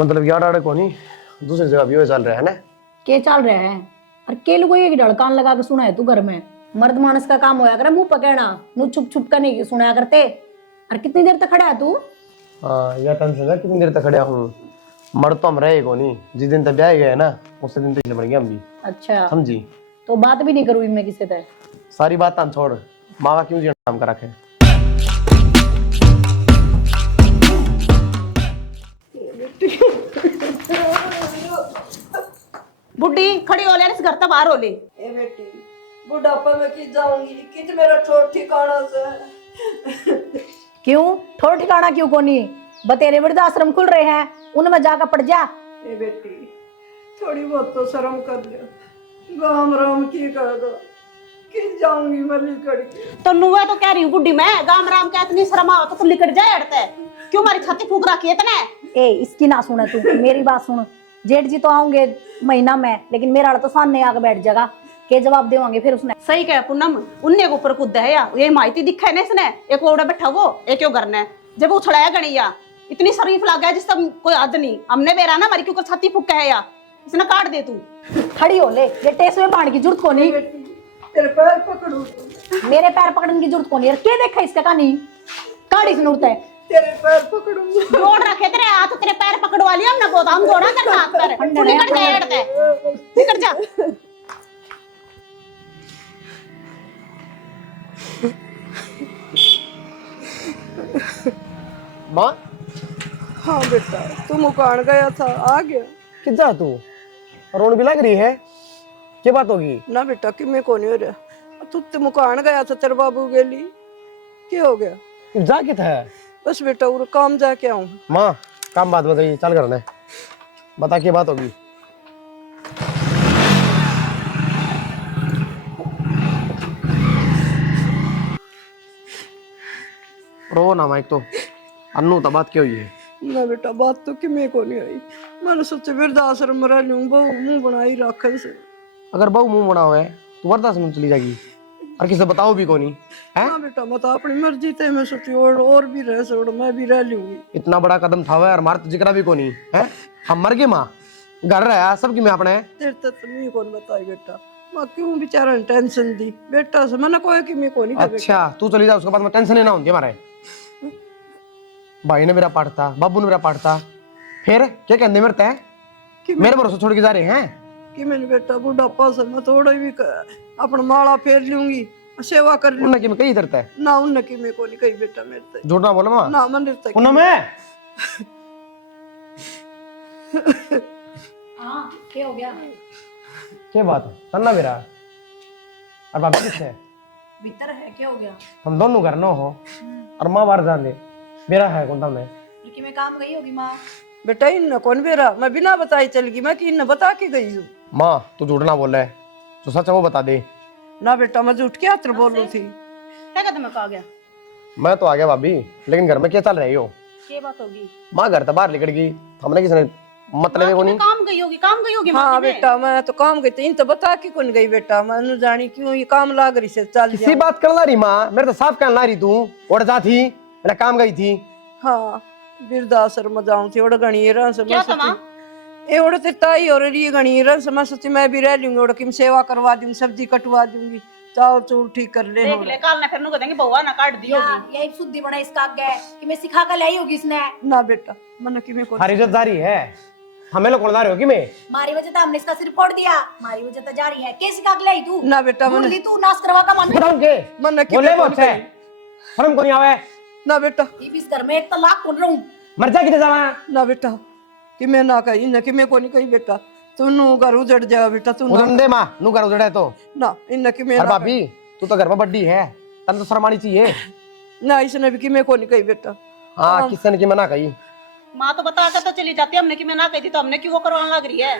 मतलब यार आड़े को नहीं दूसरी जगह भी चल रहा है ना। के चल रहा है और के लोग एक ढड़कान लगा के सुना है तू घर में। मर्द मानस का काम होया करे मुंह पकड़ना, मुंह छुप छुप कर नहीं सुनाया करते। और कितनी देर तक खड़ा है तू? हाँ यह टेंशन है कितनी देर तक खड़ा हूँ। मर तो हम रहे को नहीं, जिस दिन तक ब्याह गए ना उस दिन तक बढ़ गया हम भी। अच्छा समझी? तो बात भी नहीं करूँ मैं किसी से। सारी बात हम छोड़, माँ का क्यों नाम कर रखे। बुड्ढी खड़ी हो ले इस घर तक बाहर हो ले। ए बेटी बुढ़ापा में की जाऊंगी कित मेरा ठोर ठिकाना से। क्यों ठोर ठिकाना क्यों कोनी? बतेरे वृद्धाश्रम खुल रहे हैं, उनमें जाकर पड़ जा। ए बेटी थोड़ी बहुत तो शर्म कर ले, गाम राम की करेगा कि जाऊंगी मैं लिकड़ के। तो नुआ तो कह रही हूँ बुड्ढी मैं गाम राम का इतनी शर्म आओ तो तू लिकट जाए अड़ते क्यों मारी छाती फूक रखी है इतने। ए इसकी ना सुने तू, मेरी बात सुन। जेठ जी तो आऊंगे महीना में, लेकिन मेरा तो सामने आके बैठ जाएगा। के जवाब देवांगे फिर उसने। सही कह पूनम, उन्ने के ऊपर कूद है या ये माहिती दिखा है ना इसने। एक ओड़ा बैठा वो एक क्यों करना जब उछड़ाया गणिया इतनी शरीफ लग गया जिसका कोई हद नहीं। हमने बेरा ना मारी क्यों छाती फूक है या इसने काट दे तू। खड़ी हो ले, ये टेस में पानी की जरूरत को नहीं। तेरे पैर पकड़ू मेरे पैर पकड़ने की जरूरत को नहीं। के देखा इसका कहानी काड़ी से नूरता है। तेरे पैर पकड़ूंगी। जोड़ रखे तेरे हाथ तेरे पैर पकड़वा लिया हमने बहुत हम जोड़ा तेरे हाथ पर तू निकल जा अड़ते निकल जा। माँ हाँ बेटा तू मुकान गया था आ गया। कितना तू रोड भी लग रही है, क्या बात होगी? ना बेटा कि मैं कौन हो रहा तू तो मुकान गया था तेरे बाबू के लिए क्या हो गया? जा के था बस बेटा वो काम जाके आऊँ। माँ काम बात बताइए, चल करना बता क्या बात होगी। रो ना माइक तो अन्नू तो बात क्यों हुई है? ना बेटा बात तो कि मैं को नहीं आई। मैंने सोचा वृद्धाश्रम में रह लूं, बहु मुंह बनाई रखन से। अगर बहु मुंह बना हुआ है तो वृद्धाश्रम चली जाएगी और किसे बताओ भी कोनी है। हाँ बेटा मत अपनी मर्जी थे, मैं सोची और भी रह सो मैं भी रह लूंगी। इतना बड़ा कदम था और मार तो जिक्र भी कोनी है। हम मर गए माँ, घर रहा सबकी मैं अपने। तेरे तक मैं कौन बताई बेटा, मैं क्यों बेचारा ने टेंशन दी बेटा से मैंने कोई कि मैं को नहीं। अच्छा तू चली जा उसके बाद में टेंशन ही ना होती हमारे। भाई ने मेरा पाटता, बाबू ने मेरा पाटता, फिर क्या कहते मेरे तय मेरे भरोसे छोड़ के जा रहे हैं कि मैंने बेटा बुढ़ापा से मैं थोड़ा भी अपना माला फेर लूंगी, सेवा कर लूंगी। उन्हें कि मैं कहीं इधर तय ना उन्हें कि मैं को नहीं कही बेटा मेरे तक झूठ ना बोला माँ ना मंदिर तक उन्हें मैं। हाँ क्या हो गया? क्या बात है तन्ना मेरा और बाबू किससे है? भीतर है, क्या हो गया? हम दोनों घर न हो और माँ बाहर जान दे मेरा है कौन था मैं। लड़की में काम गई होगी माँ। बेटा इन कौन बेरा मैं बिना बताई चल गई, मैं कि इन बता के गई हूँ। माँ तू झूठ ना बोल रहा है, जो सच है वो बता दे। ना बेटा मैं झूठ क्या तेरे बोल रही थी। क्या कहते मैं कहा गया मैं तो आ गया भाभी, लेकिन घर में क्या चल रही हो? क्या बात होगी? माँ घर तो बाहर निकल गई, हमने किसने मतलब को नहीं। काम गई होगी हाँ बेटा मैं तो काम गई थी, इन तो बता के कौन गई बेटा, मैं जानी क्यों ये काम लाग रही से चल किसी बात कर ला रही माँ, मेरे तो साफ कहना रही तू और जा थी मेरा काम गई थी। हाँ वृद्धाश्रम में जाऊं थी और गणी रहा से क्या था माँ? ए ओड़े ते ताई और ये गणी रहा से मैं सोची मैं भी रह लूंगी, और किम सेवा करवा दूंगी, सब्जी कटवा दूंगी, चावल चूल ठीक कर ले। देख ले काल ना फिर नु कहेंगे बउआ ना काट दी होगी। यही शुद्धि बना इसका आगे कि मैं सिखा कर लाई होगी इसने। ना बेटा मन की मैं को हमारी इज्जत जारी है, हमें लोग जा रहे हो कि मैं मारी वजह तो हमने इसका सिर फोड़ दिया, मारी वजह तो जारी है। कैसे सिखा के लाई तू? ना बेटा बोल मन ली तू नाश करवा का मन। बताऊं के मन की बोले बहुत है शर्म को नहीं आवे। ना बेटा इस घर में एक तो लाख बोल रहा हूँ। मर जा किधर जावा ना बेटा कि मैं ना कही न कि मैं को नहीं कही बेटा, तू घर उजड़ जाओ बेटा तू उधर दे माँ नू घर उजड़े तो। ना इन कि मैं अरे भाभी तू तो घर में बड्डी है, तन तो शर्मानी चाहिए ना इसने भी कि मैं को नहीं कही बेटा। हाँ किसने की मना कही? माँ तो बता के तो चली जाती हमने कि मैं ना कही थी तो हमने क्यों वो करवाने लग रही है?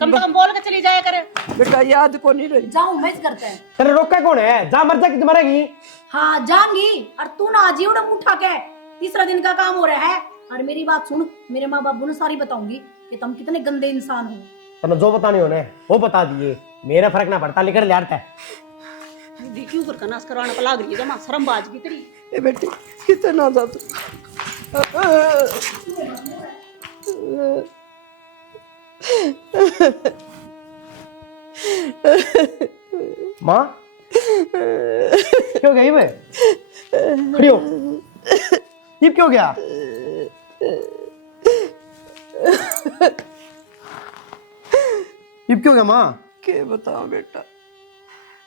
कम से कम बोल के चली जाया करे। बेटा याद को नहीं रही। जाऊं मैं करते हैं। तेरे रोका कौन है? जा मर जा कि मरेगी। हाँ जाऊंगी और तू ना आजी उड़ा मुंह उठा के। तीसरा दिन का काम हो रहा है। और मेरी बात सुन, मेरे माँ बाबू ने सारी बताऊंगी कि तुम कितने गंदे इंसान हो। तने जो बतानी होने वो बता दिए, मेरा फर्क ना पड़ता, लेकर ले आता है। दीदी क्यों कर नाश करवाने पर लग रही है जमा शर्म बाज की तेरी। ए बेटी कितना था तू माँ क्यों गई मैं? खड़ी हो। ये क्यों गया? ये क्यों गया माँ? के बताओ बेटा,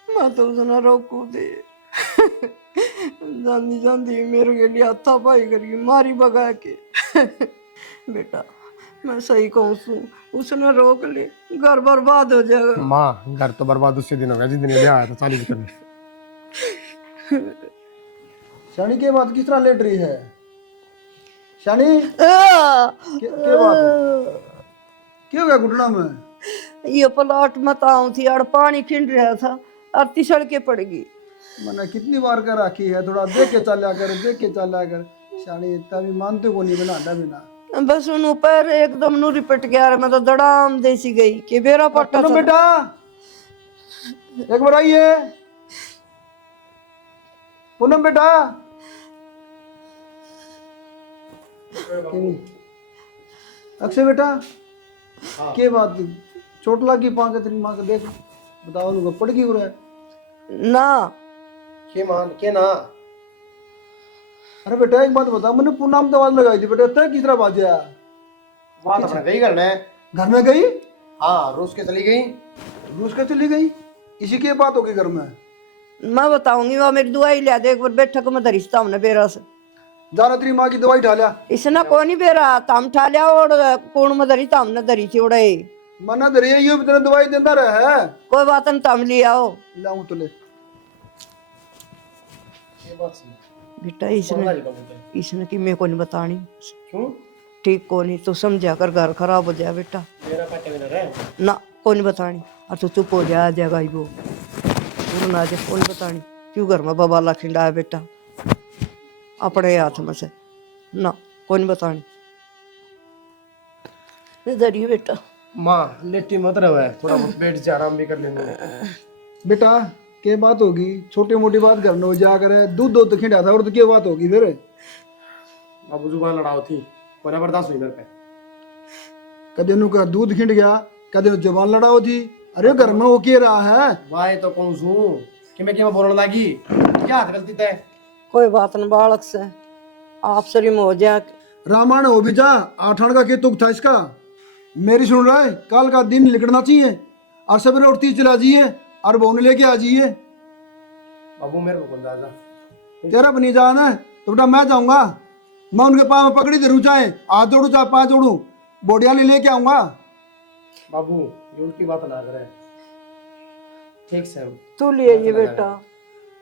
मैं तो उसने रोकू दे जानी जानी मेरे के लिए हथा पाई करी मारी भगा के। बेटा मैं सही कहूँ सू, उसने रोक ली, घर बर्बाद हो जाएगा। माँ घर तो बर्बाद उसी दिन हो गया जिस दिन ये ब्याह आया था चाली की तरह। शानी के बात किस तरह लेट रही है? शानी के बात क्यों गया घुटना में? ये प्लाट मत आऊं थी और पानी खिंड रहा था और तिसड़ के पड़ गई। मैंने कितनी बार कर रखी है, थोड़ा देख के चला कर, देख के चला कर। शानी इतना भी मानते को नहीं बना बिना। बस उन ऊपर एकदम नू रिपट गया और मैं तो दड़ाम देसी गई कि बेरा पट्टा पूनम था। बेटा एक बार आइए। पूनम बेटा अक्षय बेटा के बात चोट लगी पाँव के तेरी माँ के देख बताओ उनको पड़ गई है ना के मान के ना। अरे बेटा एक बात बता, मैंने पूनम तो आवाज लगाई थी बेटा, तय किस तरह बात आया? बात अपने गई करना है। घर में गई? हाँ रूस के चली गई। रूस के चली गई? इसी की बात होगी घर में? मैं बताऊंगी, वह मेरी दवाई लिया दे एक बार बैठक में धरिश्ता हमने बेरा से जाना तेरी माँ की दवाई ढालिया इसने को नहीं बेरा तम ठा लिया और कौन में धरी हमने धरी थी उड़े मना दे रही है, ये भी तेरा दवाई देता रहा है। कोई बात नहीं तम लिया हो लाऊं तो ले। बेटा इसने कि मैं को नहीं बतानी क्यों? ठीक को नहीं तो समझा कर घर खराब हो जाए बेटा। मेरा काटे में रहे। ना को नहीं बतानी और तू चुप हो जा जाएगा ही वो ना जा को नहीं बतानी क्यों घर में बबाला खिंडा है बेटा अपने हाथ में से ना को नहीं बतानी इधर ही बेटा। माँ लेटी मत रहो, थोड़ा बहुत बैठ जा आराम भी कर लेंगे। बेटा के बात होगी, छोटी मोटी बात घर में हो जा कर दूध दूध तो खिंडा था और तो क्या बात होगी फिर? बाबू जुबान लड़ाओ थी कोई बर्दाश्त हुई मेरे पे। कदे नु का दूध खिंड गया, कदे नु जबान लड़ाओ थी। अरे घर में वो के रहा है? वाई तो कौन सू कि मैं बोलने लगी क्या हाथ गलती तय। कोई बात न बालक से आप सरी में हो जा रामायण हो भी जा, आठान का के तुक था इसका। मेरी सुन रहा है, कल का दिन लिखना चाहिए और सवेरे उठती चला जाइए और बोने लेके आ जाइए। बाबू मेरे को कौन दादा तेरा बनी जाना है तो बेटा मैं जाऊंगा, मैं उनके पाँव में पकड़ी जरूर, चाहे हाथ जोड़ू चाहे पाँव जोड़ू, बोडिया लेके आऊंगा। बाबू ये उल्टी बात ना करे ठीक से। तू ले ये बेटा।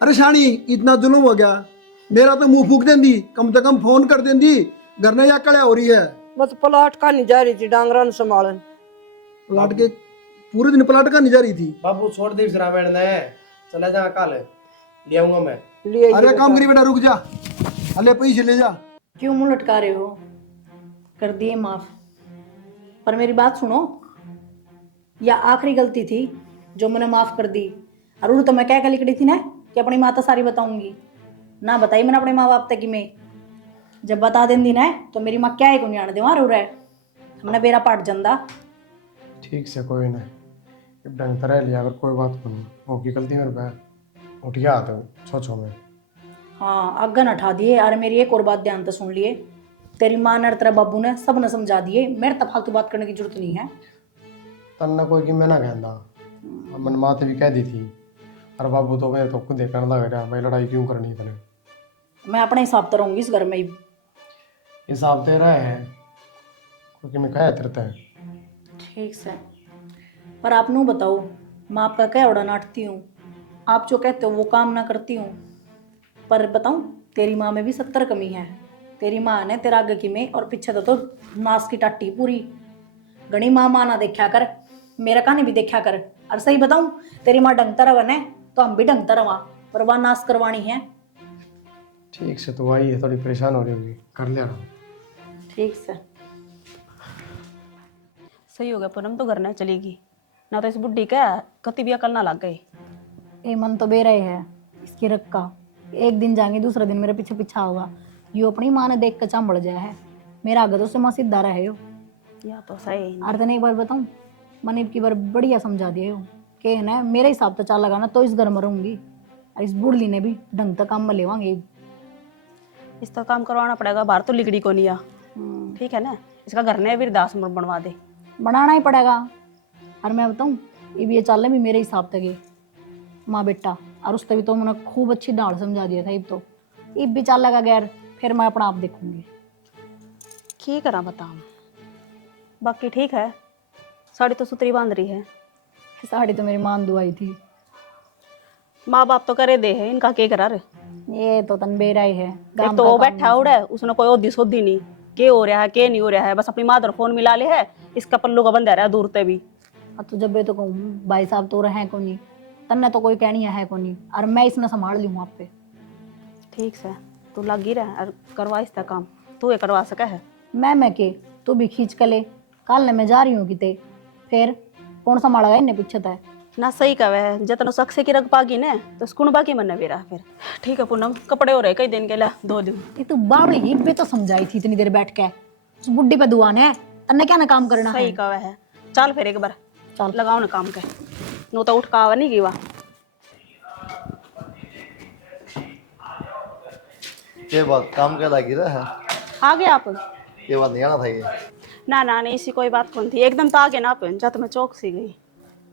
अरे शानी इतना जुल्म हो गया, मेरा तो मुंह फूक देंदी, कम से कम फोन कर देंदी, घर में या कड़िया हो रही है। मैं तो प्लाट का नहीं जा रही थी डांगरा ने संभालन। प्लाट के पूरे दिन प्लाट का नहीं जा रही थी। बाबू छोड़ दे रामायण ने, चला जा कल ले आऊंगा मैं। ले अरे काम करी बेटा, रुक जा, अले पैसे ले जा। क्यों मुंह लटका रहे हो? कर दिए माफ, पर मेरी बात सुनो, या आखिरी गलती थी जो मैंने माफ कर दी। और तो मैं क्या लिखड़ी थी ना कि अपनी माता सारी बताऊंगी ना, बताई मैंने अपने माँ बाप तक कि मैं जब बता देंगी ना तो मेरी माँ क्या है को नहीं दे वहां रहे हमने बेरा पाट जंदा। ठीक से कोई नहीं ढंग तरह लिया, अगर कोई बात नहीं होगी गलती मेरे पे उठ गया तो छो में। हाँ अगन उठा दिए। और मेरी एक और बात ध्यान से सुन लिए, तेरी माँ ने तेरा बाबू ने सब ने समझा दिए, मेरे तक फालतू बात करने की जरूरत नहीं है। तन्ना कोई कि मैं ना कहता, मन माते भी कह दी थी और बाबू तो मैं तो खुद देखने लग रहा मैं लड़ाई क्यों करनी तने। मैं अपने हिसाब से रहूंगी इस घर में ही। हिसाब तेरा है क्योंकि मैं कह तेरता है। ठीक से, पर आप नू बताओ मैं आपका क्या उड़ा नाटती हूँ, आप जो कहते हो वो काम ना करती हूँ। पर बताऊँ तेरी माँ में भी 70 कमी है। तेरी माँ ने तेरा आगे की में और पीछे तो नाश की टाटी पूरी घनी माँ ना देखा कर, मेरा कहानी भी देखा कर। और सही बताऊँ तेरी माँ ढंगता रवन है तो हम भी ढंगता रवा, पर वह नाश करवानी है। ठीक से तो आई है, थोड़ी परेशान हो रही होगी, कर लिया। ठीक से सही हो गया पूनम तो घर ना चलेगी ना, तो इस बुढ़ी का कति भी अकल ना लग गई। ये मन तो बेरा ही है इसकी रख का, एक दिन जाएंगे दूसरा दिन मेरे पीछे पीछा होगा। यो अपनी माँ ने देख कर चांबड़ जाया है, मेरा आगे तो उससे माँ सीधा रहे हो। या तो सही और तने एक बार बताऊं, मैंने की बार बढ़िया समझा दिया हूँ कि है ना मेरे हिसाब से चाल लगाना तो इस घर में रहूंगी, और इस बुढ़ली ने भी ढंग तक काम में लेवांगे। इस तो काम करवाना पड़ेगा, बाहर तो लिगड़ी को नहीं आ। ठीक है ना, इसका घर ने वृद्धाश्रम बनवा दे। बनाना ही पड़ेगा। और मैं बताऊं, ये भी ये चाल भी मेरे हिसाब तक है माँ बेटा, और उस तभी तो मैंने खूब अच्छी डाल समझा दिया था। इब भी चाल लगा गैर, फिर मैं अपना आप देखूंगी। की करा बता, बाकी ठीक है। साड़ी तो सुतरी बांध रही है। साड़ी तो मेरी मान दुआई थी। माँ बाप तो करे दे है, इनका के करा रे। ये तो तनबेरा ही है। एक तो वो बैठा उड़ा है, उसने कोई ओदी सोदी नहीं के हो रहा है के नहीं हो रहा है, बस अपनी मादर फोन मिला ले है, इसका पल्लू का बंदा रहा दूर ते भी। अब तो जब तो कहूँ भाई साहब तो रहे को नहीं, तन्ने तो कोई कहनी है को नहीं, और मैं इसने संभाल लूँ आप पे। ठीक से तू लगी रह और करवा इसका काम, तू ये करवा सका है। मैं के तू भी खींच के ले, काल ने मैं जा रही हूँ किते, फिर कौन संभालेगा इन्हें पीछे है ना। सही कहे है, जतनो सक्से की रख पागी ने तो स्कून बाकी मन भी रहा। फिर ठीक है पूनम, कपड़े हो रहे कई दिन के लिए 2 दिन। ये तो बाबे ही बे तो समझाई थी इतनी देर बैठ के, उस बुड्ढी पे दुआन है, तन्ने क्या ना काम करना सही है। कहे है, चल फिर एक बार चल लगाओ ना काम के, नो तो उठ का आवा नहीं गीवा। ये बात काम के लगी रहा है, आ गए आप? ये बात नहीं आना था। ये ना ना नहीं, इसी कोई बात कौन थी, एकदम तो आ गए ना आप, जब मैं चौक सी गई।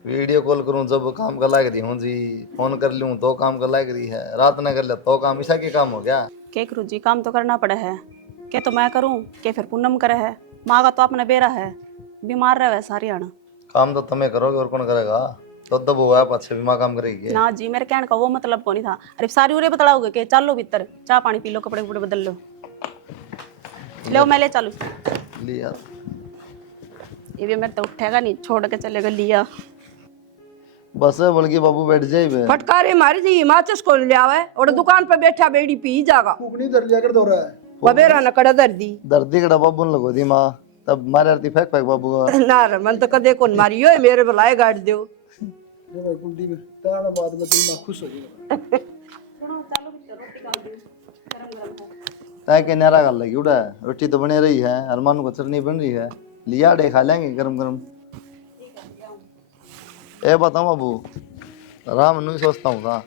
वीडियो कॉल करूं जब काम का लाग रही हूँ जी, फोन कर लूँ तो काम का लाग रही है, रात न कर ले तो काम ईसा के काम हो गया। के करूँ जी, काम तो करना पड़ा है। के तो मैं करूँ के फिर पूनम करे है, माँ का तो अपना बेरा है, बीमार रहे सारी आना। काम तो तुम्हें करोगे और कौन करेगा, तो दब हुआ पाछे भी माँ काम करेगी। ना जी, मेरे कहने का वो मतलब को नहीं था। अरे सारी उरे बतलाओगे के चलो भीतर चाय पानी पी लो, कपड़े कपड़े बदल लो, ले मैं ले चलू। लिया ये भी मेरे तो उठेगा नहीं, छोड़ के चलेगा लिया। बस है बोल के बाबू बैठ जाए बे। फटकारे मारी जी माचिस को ले आवे और दुकान पे बैठा बेड़ी पी जागा। कुकनी दर लिया कर दो रहा है। बबेरा न कड़ा दर्दी दर्दी कड़ा बाबू ने लगो दी माँ, तब मारे आरती फेंक फेंक बाबू का। ना रे मन तो कदे कौन मारी हो, मेरे बुलाए गाड़ दो। ये भाई कुंडी में ताना बाद में तेरी माँ खुश हो जाएगी। तय के नारा गल लगी उड़ा, रोटी तो बने रही है, अरमान को चटनी बन रही है, लिया डे खा लेंगे गरम गरम। ए बताऊं बाबू, राम नहीं सोचता हूँ था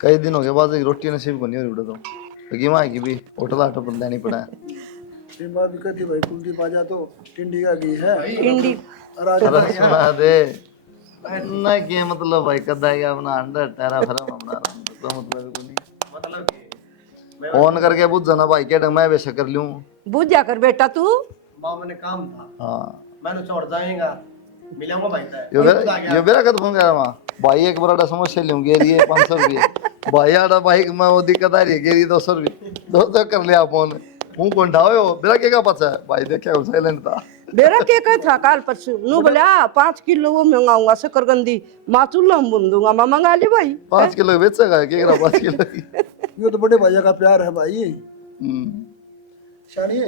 कई दिनों के बाद एक रोटी नसीब को नहीं हो रही तो कि माँ की भी उठला टपट लेनी पड़ा है। तेरी माँ भी कहती भाई कुंडी बाजा तो टिंडी का की है। टिंडी अरे सुना दे ना के मतलब भाई कदा क्या अपना अंडर तेरा फरम अपना तो मतलब को नहीं फोन करके पूछ जाना भाई के ढंग मैं बेशक कर लूं। बुझ जा कर बेटा तू। माँ मैंने काम था, हाँ मैं तो छोड़ जाएगा, मिलूंगा भाई तय। यो मेरा कद फोन करा माँ भाई एक बड़ा समस्या लूं गेरी है 500 रुपये भाई आड़ा भाई मैं वो दिक्कत आ रही है गेरी 200 रुपये 200 कर लिया फोन हूँ कौन ढावे हो मेरा क्या पता है भाई देखा वो साइलेंट था। बेरा के था काल परसों नु बोला 5 किलो वो मंगाऊंगा शकरगंदी माँ चूल्हा में बुन दूंगा। माँ मंगा ले भाई 5 किलो बेचेगा क्या 5 किलो ये तो बड़े भैया का प्यार है भाई। शानी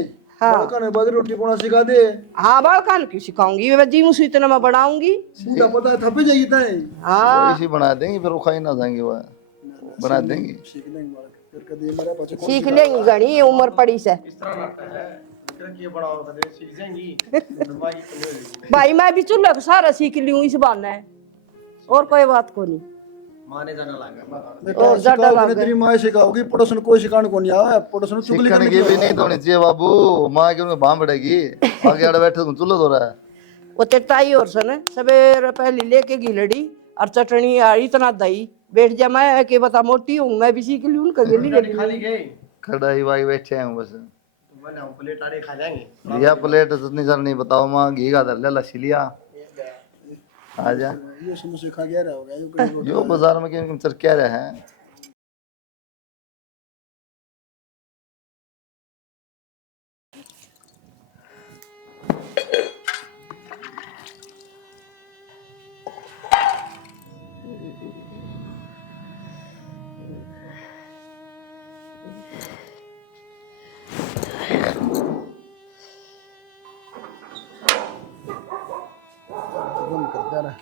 हाँ। बड़का ने बाद रोटी बनाना सिखा दे। हाँ बालकान की सिखाऊंगी वे जी मुझे इतना मैं बढ़ाऊंगी। बूढ़ा पता है थपे जाइए ताए। हाँ इसी बना देंगे फिर वो खाई ना जाएंगे वो बना देंगे। सीख लेंगे बालक, फिर कभी मेरा बच्चा कौन सीख लेंगी घनी उम्र पड़ी से। सीख जाएंगी। भाई मैं भी चूल्हा का सारा सीख ली हूँ इस बहाने है और कोई बात को नहीं। माने जाना लगा बेटा सिखाओगे तेरी माँ सिखाओगी, पड़ोसन कोई सिखाने को नहीं आवे, पड़ोसन चुगली सीखने करने की भी नहीं तो होनी चाहिए बाबू माँ के उनमें भाम बढ़ेगी आगे आड़े बैठे तुम चूल्हा धो रहा है। वो तेताई और सन सवेरे पहले लेके गिलड़ी और चटनी और इतना दही बैठ जा मैं के बता मोटी हूँ मैं भी सीख ली उनका गिली खाली गए कढ़ाई वाई बैठे हैं बस मैंने हम प्लेट आड़े खा जाएंगे। लिया प्लेट चटनी सर नहीं बताओ माँ घी का दर ले लस्सी लिया आजा ये सुनो सिखा गया रहा होगा यो कहीं जो बाजार में क्यों चर कह रहे हैं। बंद कर दे रहा।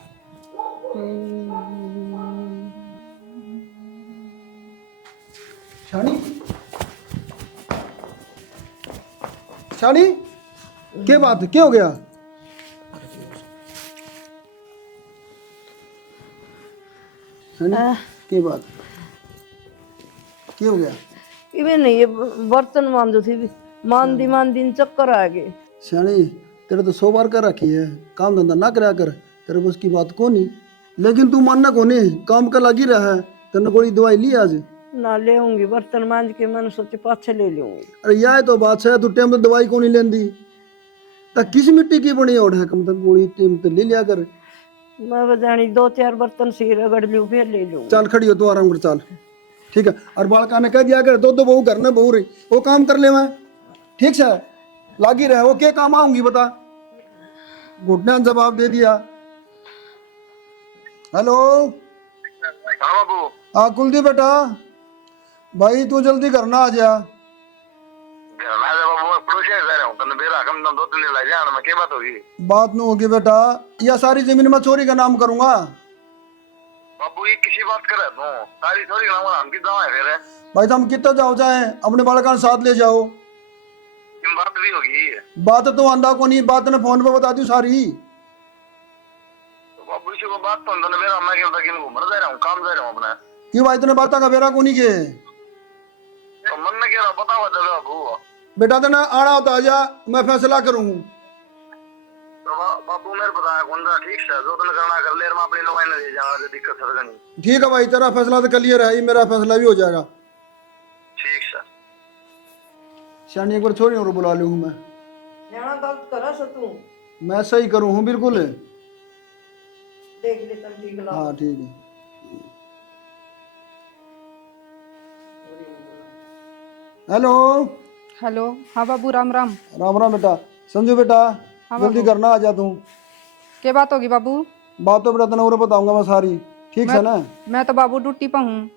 शानी शानी क्या बात है क्या हो गया? सनी की बात क्या हो गया? इवे नहीं ये बर्तन मांजो थी मान दिन चक्कर आ गए। सनी तेरे तो 100 बार कर रखी है, काम धंधा ना करा कर, तेरे बस की बात को नहीं। लेकिन तू मानना को नहीं, काम का लगी रहा है। तेने कोई दवाई ली आज? ना ले आऊंगी बर्तन मांज के, मैंने सोचे पाछे ले लूंगी। अरे यह तो बात है, तू टाइम तो दवाई को नहीं लेंदी। तक किस मिट्टी की बनी ओढ़ है, कम तक गोली टाइम तो ले लिया कर। मैं बजानी 2-4 बर्तन से रगड़ लूं फिर ले लूंगी। चल खड़ी हो तू, आराम कर चल, ठीक है। और बालका ने कह दिया कर, दो तो बहू घर में बहू रही, वो काम कर ले मैं, ठीक है। लागी रहे वो क्या काम आऊंगी बता। घुटने ने जवाब दे दिया। हेलो हाँ बाबू। हाँ कुलदीप बेटा, भाई तू जल्दी घर ना आ जा। मैं तो बाबू पड़ोसी से रह रहा हूँ, तने बेरा कम 2-3 दिन लग जाए, मैं क्या बात होगी? बात नहीं होगी बेटा, यह सारी जमीन मैं चोरी का नाम करूंगा। बाबू ये किसी बात कर रहा तू? सारी थोड़ी ना हम की दवा है फिर। भाई तुम कितना जाओ चाहे, अपने बालका साथ ले जाओ। किन बात भी होगी? बात तो आंदा को नहीं, बात ने फोन पे बता दी सारी। तो बाबू इसी को बात तो तने बेरा मैं क्या बता, घूम रहा जा रहा हूँ, काम जा रहा हूँ अपना। क्यों भाई तेने बात का बेरा को नहीं के? तो मन में क्या पता हुआ जगह बाबू। बेटा तेने आना होता आजा, मैं फैसला करूँ। तो बाबू मेरे बताया कौन सा ठीक है, जो तने करना कर ले, मैं अपनी लोग ने ले जाऊंगा, जो दिक्कत है नहीं। ठीक है भाई, तेरा फैसला तो क्लियर है, मेरा फैसला भी हो जाएगा। ठीक है। शानी एक बार छोड़ी और बुला लूँ मैं। न्याणा गलत करा सो तू, मैं सही करूँ हूँ बिल्कुल। देख ले तब ठीक लगा। हाँ ठीक है। Hello hello. हाँ बाबू, राम राम। राम राम बेटा। संजू बेटा जल्दी करना आ जा तू। क्या बात होगी बाबू? बात तो बेटा तेने और बताऊंगा मैं सारी, ठीक है ना? मैं तो बाबू ड्यूटी पर हूँ।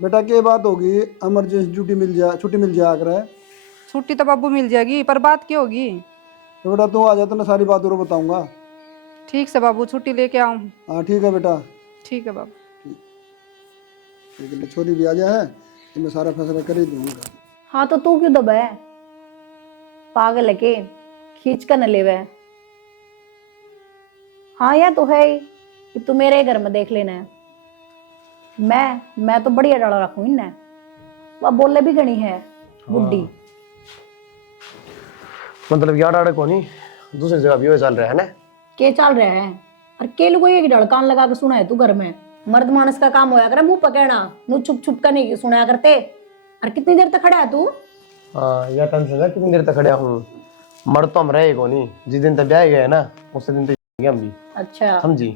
बेटा क्या बात होगी, इमरजेंसी छुट्टी मिल जाया करे। छुट्टी तो बाबू मिल जाएगी, पर बात क्या होगी? तो बेटा तू आ जा, तेने सारी बात और बताऊंगा। ठीक से बाबू, छुट्टी लेके आऊँ। हाँ ठीक है बेटा। ठीक है बाबू। लेकिन छोरी भी आ जाए तो मैं सारा फैसला कर ही दूंगा। हाँ तो तू क्यों दबा है? पागल है के, खींच कर न लेवे। हाँ यह तो है ही कि तू मेरे घर में देख लेना है। मैं तो बढ़िया डाला रखूं इन्हें, वह बोले भी गणी है बुड्ढी। मतलब यार आड़े को नहीं, दूसरी जगह भी वो चल रहा है ना। के चल रहा है? और के लोगों एक ढड़कान लगा के सुना है तू घर में? मर्द मानस का काम होया करे मुंह पकड़ना, नु छुप छुप कर नहीं सुनाया करते। और कितनी देर तक खड़ा है तू? हाँ यह टेंशन है, कितनी देर तक खड़ा हूँ। मर तो हम रहे को नहीं, जिस दिन तक ब्याह गए ना उस दिन तो हम भी। अच्छा समझी?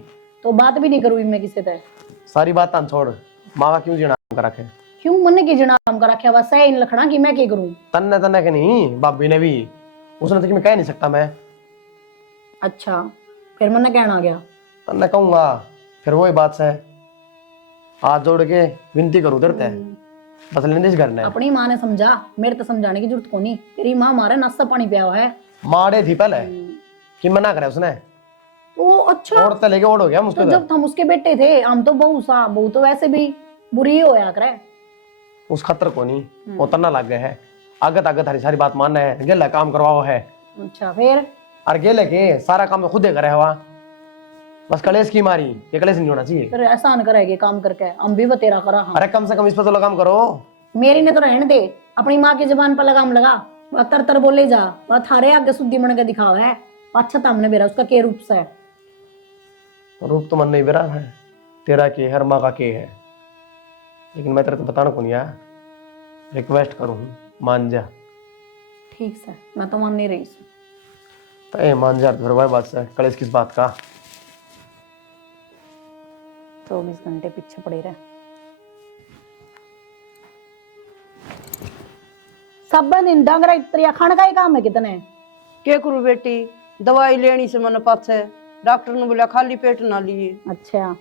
तो बात भी नहीं करूँ मैं किसी से। सारी बात हम छोड़, माँ का क्यों जीना कर रखे? क्यों मन की जना काम कर रखा? बस है इन लखना कि मैं क्या करूँ? तन्ने तन्ने के नहीं, बाबी ने भी, उसने तो कि मैं कह नहीं सकता मैं। अच्छा फिर मैंने कहना आ गया। तन्ने कहूंगा फिर वही बात से हाथ जोड़ के विनती करूँ तेरे ते, बस लेंदिश करना है। अपनी माँ ने समझा, मेरे तो समझाने की जरूरत को नहीं। तेरी माँ मारे नाश्ता पानी पिया हुआ है। मारे थी पहले कि मना करे उसने, तो अच्छा ओढ़ते लेके ओढ़ हो गया तो मुझको। जब हम उसके बेटे थे, हम तो बहू तो वैसे भी बुरी ही होया करे। उस खतर को नहीं उतरना लग गए है, आगत आगत हरी सारी बात मानना है, गेला काम करवाओ है। अच्छा फिर और गेले के सारा काम खुद ही करे हुआ, बस कलेश की मारी, ये कलेश नहीं होना चाहिए। फिर एहसान करेगी काम करके, हम भी बतेरा करा। हम अरे कम से कम इस पर तो लगाम करो। मेरी ने तो रहने दे, अपनी माँ की जबान पर लगाम लगा। वह तर तर बोले जा, वह थारे आगे शुद्धि मन के दिखावा है। अच्छा तामने बेरा उसका के रूप से है। रूप तो मन नहीं बेरा है तेरा, के हर माँ का के है। लेकिन मैं तेरे तो बताना को नहीं यार, रिक्वेस्ट करूँ मान जा। ठीक से मैं तो मान नहीं रही। तो ए मान जा, फिर वही बात से कलेश किस बात का? 24 घंटे पीछे पड़े रहे। सब दिन डांगरा इतरिया खाने का ही काम है कितने। के करू बेटी, दवाई लेनी से मन पाछे, डॉक्टर ने बोला खाली पेट ना लिए। अच्छा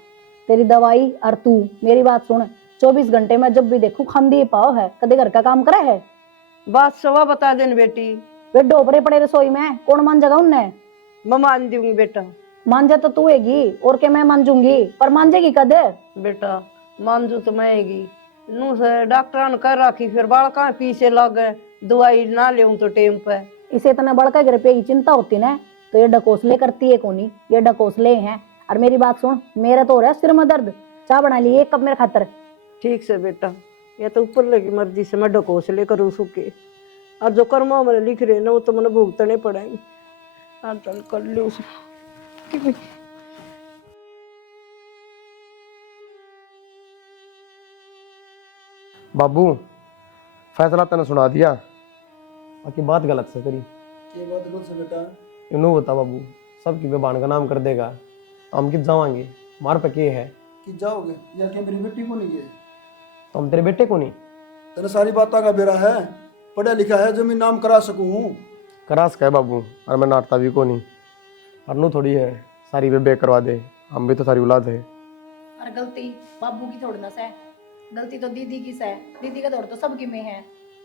तेरी दवाई और तू मेरी बात सुन, 24 घंटे में जब भी देखूं खांदी पाओ है, कदे घर का काम करे है? बात सवा बता देन बेटी। वे डोबरे पड़े रसोई में, कौन मान जगह उनने? मैं मान दूंगी बेटा। मांझा तो तू हैगी और के मैं मांझूंगी, पर मांझेगी कद? बेटा मानजू तो मैं हैगी, नू से डॉक्टर ने कर रखी, फिर बालका पीछे लग गए, दवाई ना ले तो टेम पे। इसे इतना बड़का घर पे की चिंता होती ना, तो ये डकोसले करती है कोनी, ये डकोसले हैं। और मेरी बात सुन, मेरा तो हो रहा है सिर में दर्द, चाय बना ली 1 कप मेरे खातर। ठीक से बेटा, ये तो ऊपर लगी मर्जी से मैं ढकोस ले करूँ सुखे, और जो कर्मा मैंने लिख रहे ना वो तो मैंने भुगतने पड़ेंगे। चल कर लो बाबू फैसला तने सुना दिया, बाकी बात गलत से तेरी। ये बात बोल से बेटा, इन्हों बता बाबू, सबकी बेबान का नाम कर देगा, हम कित जावांगे, मार पे के है, कि जाओगे या क्या मेरी बेटी को नहीं है? तो हम तेरे बेटे को नहीं तेरे सारी बातों का बेरा है, पढ़ा लिखा है, जमीन नाम करा सकूं। करास का है बाबू, और मैं नाटता भी को नहीं, और नू थोड़ी है सारी बे करवा दे, हम भी तो सारी औलाद है। और गलती बाबू की थोड़ी ना है, गलती तो दीदी की है, दीदी का दौर तो सबकी में है।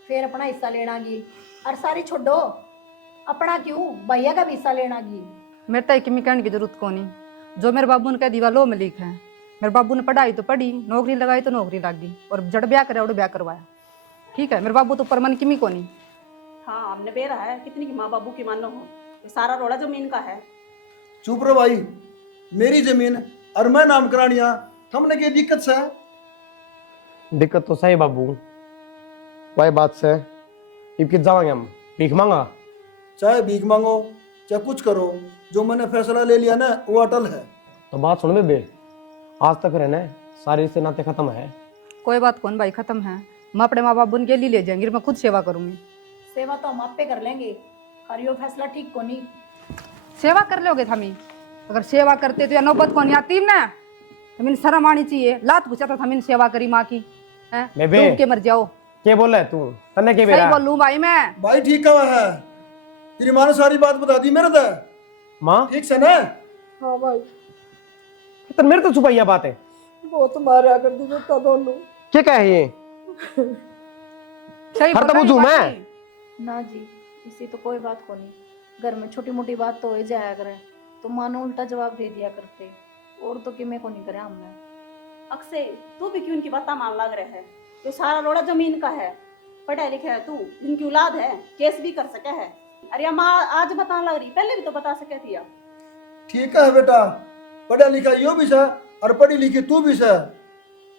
फिर अपना हिस्सा लेना की, और सारी छोड़ो, अपना क्यों भैया का भी हिस्सा लेना की। मेरे तो एक कहने की जरूरत को नहीं, जो मेरे बाबू ने कह दिया लो में लिखा है। मेरे बाबू ने पढ़ाई तो पढ़ी, नौकरी लगाई तो नौकरी लग गई, और जड़ ब्याह करे उड़ ब्याह करवाया। ठीक है, मेरे बाबू तो ऊपर मन की को नहीं। हाँ हमने बेरा है, कितनी की माँ बाबू की मानो हो, ये सारा रोड़ा जमीन का है। चुप रहो भाई, मेरी जमीन और मैं नाम करानिया, हमने क्या दिक्कत से? दिक्कत तो सही बाबू, वही बात से इब कित जावांगे हम, भीख मांगा। चाहे भीख मांगो चाहे कुछ करो, जो मैंने फैसला ले लिया ना वो अटल है। तो बात सुन बेबे, आज तक रहने सारे रिश्ते नाते खत्म है। कोई बात कौन भाई, खत्म है। मैं अपने माँ बाबू के लिए ले जाएंगी, मैं खुद सेवा करूंगी। सेवा तो हम आप पे कर लेंगे, और यो फैसला ठीक को नहीं। सेवा कर लोगे थमी, अगर सेवा करते तो या नौबत को नहीं आती ना, हमें शर्म आनी चाहिए। लात पूछा था हमें सेवा करी माँ की, हैं बेबे। डूब के मर जाओ। क्या बोल रहा है तू, तन्ने के सही बेरा बोलूं भाई मैं। भाई ठीक कहा है, तेरी माँ ने सारी बात बता दी मेरे से, माँ, ठीक से ना? हाँ भाई, तो मेरे तो छुपाइया बात है। वो तुम्हारे आकर दी बेटा दोनों। क्या क्या है ये, सही हर बोल तब रही बुझू बात मैं। नहीं। ना जी, इसी तो कोई बात को नहीं, घर में छोटी मोटी बात तो हो ही जाया करे, तो मानो उल्टा जवाब दे दिया करते, और तो कि मैं को नहीं करे हमने। अक्षय तू भी क्यों इनकी बातें मान लग रहे है, ये सारा रोड़ा जमीन का है, पढ़ा लिखा है तू, इनकी औलाद है, केस भी कर सके है। अरे माँ आज बता लग रही, पहले भी तो बता सके थी आप। ठीक है बेटा, पढ़ा लिखा यो भी से और पढ़ी लिखी तू भी से,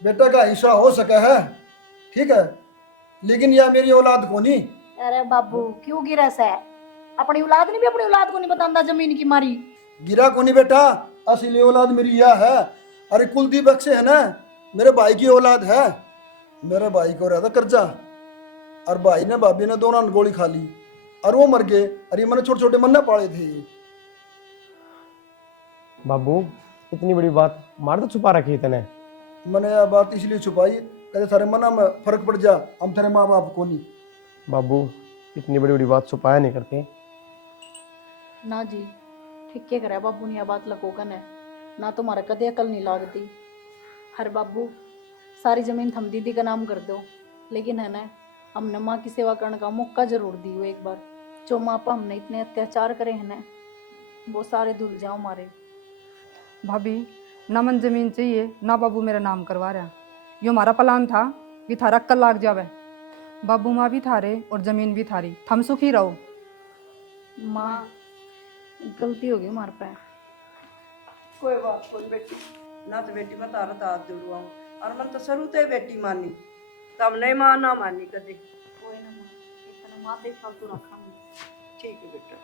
बेटा का हिस्सा हो सका है, ठीक है, लेकिन यह मेरी औलाद को नहीं। अरे बाबू क्यों गिरा है, अपनी औलाद ने भी अपनी औलाद को नहीं बतांदा जमीन की मारी। गिरा को नहीं बेटा, असली औलाद मेरी यह है। अरे कुलदीप अक्षय है ना, मेरे भाई की औलाद है। मेरे भाई को रहता कर्जा, और भाई ने भाभी ने दोनों ने गोली खा ली और वो मर गए, अरे मैंने छोटे छोटे मन्ना पाले थे। बाबू इतनी बड़ी बात मार तो छुपा रखी तने। मैंने यह बात इसलिए छुपाई, कहते सारे मना में फर्क पड़ जा, हम तेरे माँ बाप को नहीं। बाबू इतनी बड़ी बड़ी बात छुपाया नहीं करते। ना जी, ठीक क्या करे बाबू ने यह बात लकोकन है, ना तुम्हारा कदे अकल नहीं लागती। हर बाबू सारी जमीन थम दीदी का नाम कर दो, लेकिन है ना हमने माँ की सेवा करने का मौका जरूर दी हो एक बार। जो माँ पर हमने इतने अत्याचार करे हैं ना, वो सारे धुल जाओ मारे। भाभी ना मन जमीन चाहिए ना बाबू मेरा नाम करवा रहा, यो हमारा प्लान था कि थारा अक्कल लाग जावे। बाबू माँ भी थारे और जमीन भी थारी, थम सुखी रहो। माँ गलती होगी हमारे पे। कोई बात कोई बेटी, ना तो बेटी मैं तारा दाद जुड़वाऊँ, और मन तो शुरू से बेटी मानी, तब नहीं माँ ना मानी कभी। कोई ना माँ, इतना माँ पे फालतू रखा। ठीक है बेटा।